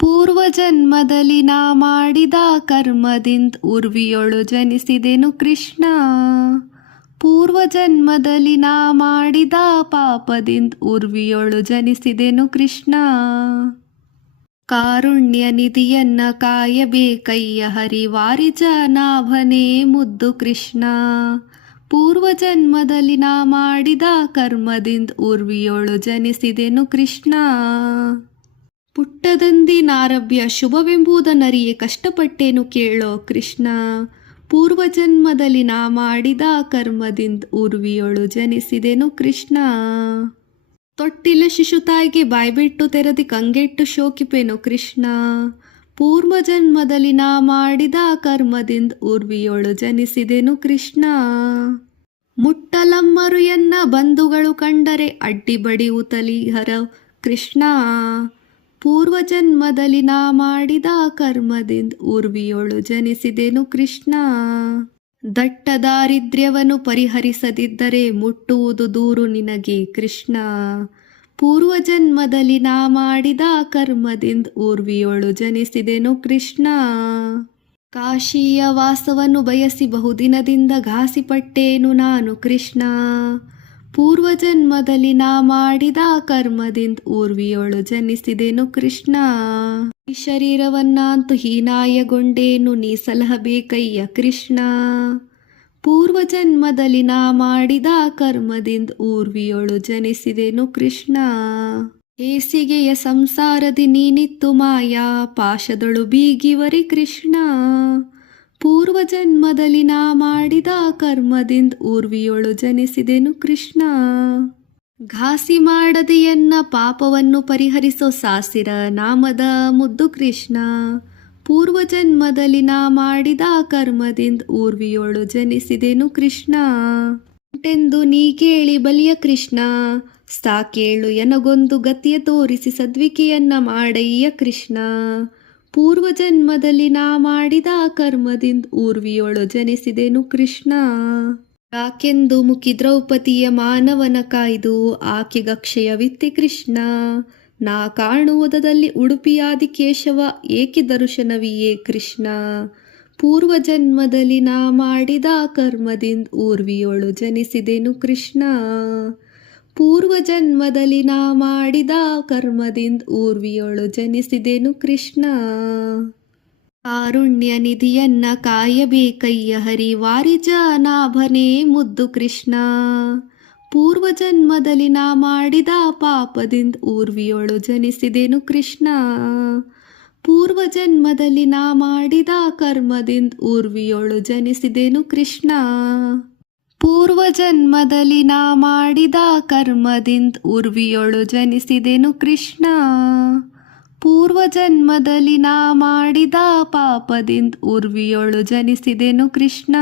ಪೂರ್ವ ಜನ್ಮದಲ್ಲಿ ನಾ ಮಾಡಿದ ಕರ್ಮದಿಂದ ಉರ್ವಿಯೊಳು ಜನಿಸಿದೆನು ಕೃಷ್ಣ. ಪೂರ್ವ ಜನ್ಮದಲ್ಲಿ ನಾ ಮಾಡಿದ ಪಾಪದಿಂದ ಉರ್ವಿಯೊಳು ಜನಿಸಿದೆನು ಕೃಷ್ಣ. ಕಾರುಣ್ಯ ನಿಧಿಯನ್ನ ಕಾಯಬೇಕಯ್ಯ ಹರಿವಾರಿಜ ನಾಭನೇ ಮುದ್ದು ಕೃಷ್ಣ. ಪೂರ್ವ ಜನ್ಮದಲ್ಲಿ ನಾ ಮಾಡಿದ ಕರ್ಮದಿಂದ ಉರ್ವಿಯೊಳು ಜನಿಸಿದೆನು ಕೃಷ್ಣ. ಪುಟ್ಟದಂದಿನಾರಭ್ಯ ಶುಭವೆಂಬುದನ್ನರಿಯೇ ಕಷ್ಟಪಟ್ಟೇನು ಕೇಳೋ ಕೃಷ್ಣ. ಪೂರ್ವ ಜನ್ಮದಲ್ಲಿ ನಾ ಮಾಡಿದ ಕರ್ಮದಿಂದ ಉರ್ವಿಯೊಳು ಜನಿಸಿದೆನು ಕೃಷ್ಣ. ತೊಟ್ಟಿಲ ಶಿಶುತಾಯಿಗೆ ಬಾಯ್ಬಿಟ್ಟು ತೆರದಿ ಕಂಗೆಟ್ಟು ಶೋಕಿಪೆನು ಕೃಷ್ಣ. ಪೂರ್ವ ಜನ್ಮದಲ್ಲಿ ನಾ ಮಾಡಿದ ಕರ್ಮದಿಂದ ಉರ್ವಿಯೊಳು ಜನಿಸಿದೆನು ಕೃಷ್ಣ. ಮುಟ್ಟಲಮ್ಮರು ಎನ್ನ ಬಂಧುಗಳು ಕಂಡರೆ ಅಡ್ಡಿ ಬಡಿಯುತ್ತಲಿ ಹರ ಕೃಷ್ಣ. ಪೂರ್ವ ಜನ್ಮದಲ್ಲಿ ನಾ ಮಾಡಿದ ಕರ್ಮದಿಂದ ಉರ್ವಿಯೊಳು ಜನಿಸಿದೆನು ಕೃಷ್ಣ. ದಟ್ಟ ದಾರಿದ್ರ್ಯವನ್ನು ಪರಿಹರಿಸದಿದ್ದರೆ ಮುಟ್ಟುವುದು ದೂರು ನಿನಗೆ ಕೃಷ್ಣ. ಪೂರ್ವ ಜನ್ಮದಲ್ಲಿ ನಾ ಮಾಡಿದ ಕರ್ಮದಿಂದ ಉರ್ವಿಯೊಳು ಜನಿಸಿದೆನು ಕೃಷ್ಣ. ಕಾಶಿಯ ವಾಸವನ್ನು ಬಯಸಿ ಬಹುದಿನದಿಂದ ಘಾಸಿಪಟ್ಟೇನು ನಾನು ಕೃಷ್ಣ. ಪೂರ್ವ ಜನ್ಮದಲ್ಲಿ ನಾ ಮಾಡಿದ ಕರ್ಮದಿಂದ ಉರ್ವಿಯೊಳು ಜನಿಸಿದೆನು ಕೃಷ್ಣ. ಈ ಶರೀರವನ್ನಂತೂ ಹೀನಾಯಗೊಂಡೇನು ನೀ ಸಲಹಬೇಕಯ್ಯ ಕೃಷ್ಣ. ಪೂರ್ವ ಜನ್ಮದಲ್ಲಿ ನಾ ಮಾಡಿದ ಕರ್ಮದಿಂದ ಉರ್ವಿಯೊಳು ಜನಿಸಿದೆನು ಕೃಷ್ಣ. ಹೇಸಿಗೆಯ ಸಂಸಾರದಿ ನೀನಿತ್ತು ಮಾಯಾ ಪಾಶದೊಳು ಬೀಗಿವರಿ ಕೃಷ್ಣ. ಪೂರ್ವ ಜನ್ಮದಲ್ಲಿ ನಾ ಮಾಡಿದ ಕರ್ಮದಿಂದ ಉರ್ವಿಯೊಳು ಜನಿಸಿದೆನು ಕೃಷ್ಣ. ಘಾಸಿ ಮಾಡದೆ ಎನ್ನ ಪಾಪವನ್ನು ಪರಿಹರಿಸೋ ಸಾಸಿರ ನಾಮದ ಮುದ್ದು ಕೃಷ್ಣ. ಪೂರ್ವ ಜನ್ಮದಲ್ಲಿ ನಾ ಮಾಡಿದ ಕರ್ಮದಿಂದ ಉರ್ವಿಯೊಳು ಜನಿಸಿದೆನು ಕೃಷ್ಣ. ಎಂಟೆಂದು ನೀ ಕೇಳಿ ಬಲಿಯ ಕೃಷ್ಣ. ಸಾಕೇಳು ಎನಗೊಂದು ಗತಿಯ ತೋರಿಸಿ ಸದ್ವಿಕೆಯನ್ನ ಮಾಡಯ್ಯ ಕೃಷ್ಣ. ಪೂರ್ವ ಜನ್ಮದಲ್ಲಿ ನಾ ಮಾಡಿದ ಕರ್ಮದಿಂದ ಉರ್ವಿಯೊಳು ಜನಿಸಿದೆನು ಕೃಷ್ಣ. ಯಾಕೆಂದು ಮುಖಿ ದ್ರೌಪದಿಯ ಮಾನವನ ಕಾಯ್ದು ಆಕೆಗಕ್ಷಯವಿತ್ತೆ ಕೃಷ್ಣ. ನಾ ಕಾಣುವುದದಲ್ಲಿ ಉಡುಪಿಯಾದಿ ಕೇಶವ ಏಕೆ ದರ್ಶನವಿಯೇ ಕೃಷ್ಣ. ಪೂರ್ವ ಜನ್ಮದಲ್ಲಿ ನಾ ಮಾಡಿದ ಕರ್ಮದಿಂದ ಉರ್ವಿಯೊಳು ಜನಿಸಿದೆನು ಕೃಷ್ಣ. ಪೂರ್ವ ಜನ್ಮದಲ್ಲಿ ನಾ ಮಾಡಿದ ಕರ್ಮದಿಂದ ಉರ್ವಿಯೊಳು ಜನಿಸಿದೆನು ಕೃಷ್ಣ. ಕಾರುಣ್ಯ ನಿಧಿಯನ್ನ ಕಾಯಬೇಕಯ್ಯ ಹರಿವಾರಿಜ ನಾಭನೇ ಮುದ್ದು ಕೃಷ್ಣ. ಪೂರ್ವ ಜನ್ಮದಲ್ಲಿ ನಾ ಮಾಡಿದ ಪಾಪದಿಂದ ಉರ್ವಿಯೊಳು ಜನಿಸಿದೆನು ಕೃಷ್ಣ. ಪೂರ್ವ ಜನ್ಮದಲ್ಲಿ ನಾ ಮಾಡಿದ ಕರ್ಮದಿಂದ ಉರ್ವಿಯೊಳು ಜನಿಸಿದೆನು ಕೃಷ್ಣ. ಪೂರ್ವ ಜನ್ಮದಲ್ಲಿ ನಾ ಮಾಡಿದ ಕರ್ಮದಿಂದ ಉರ್ವಿಯೊಳು ಜನಿಸಿದೆನು ಕೃಷ್ಣ. ಪೂರ್ವ ಜನ್ಮದಲ್ಲಿ ನಾ ಮಾಡಿದ ಪಾಪದಿಂದ ಉರ್ವಿಯೊಳು ಜನಿಸಿದೆನು ಕೃಷ್ಣ.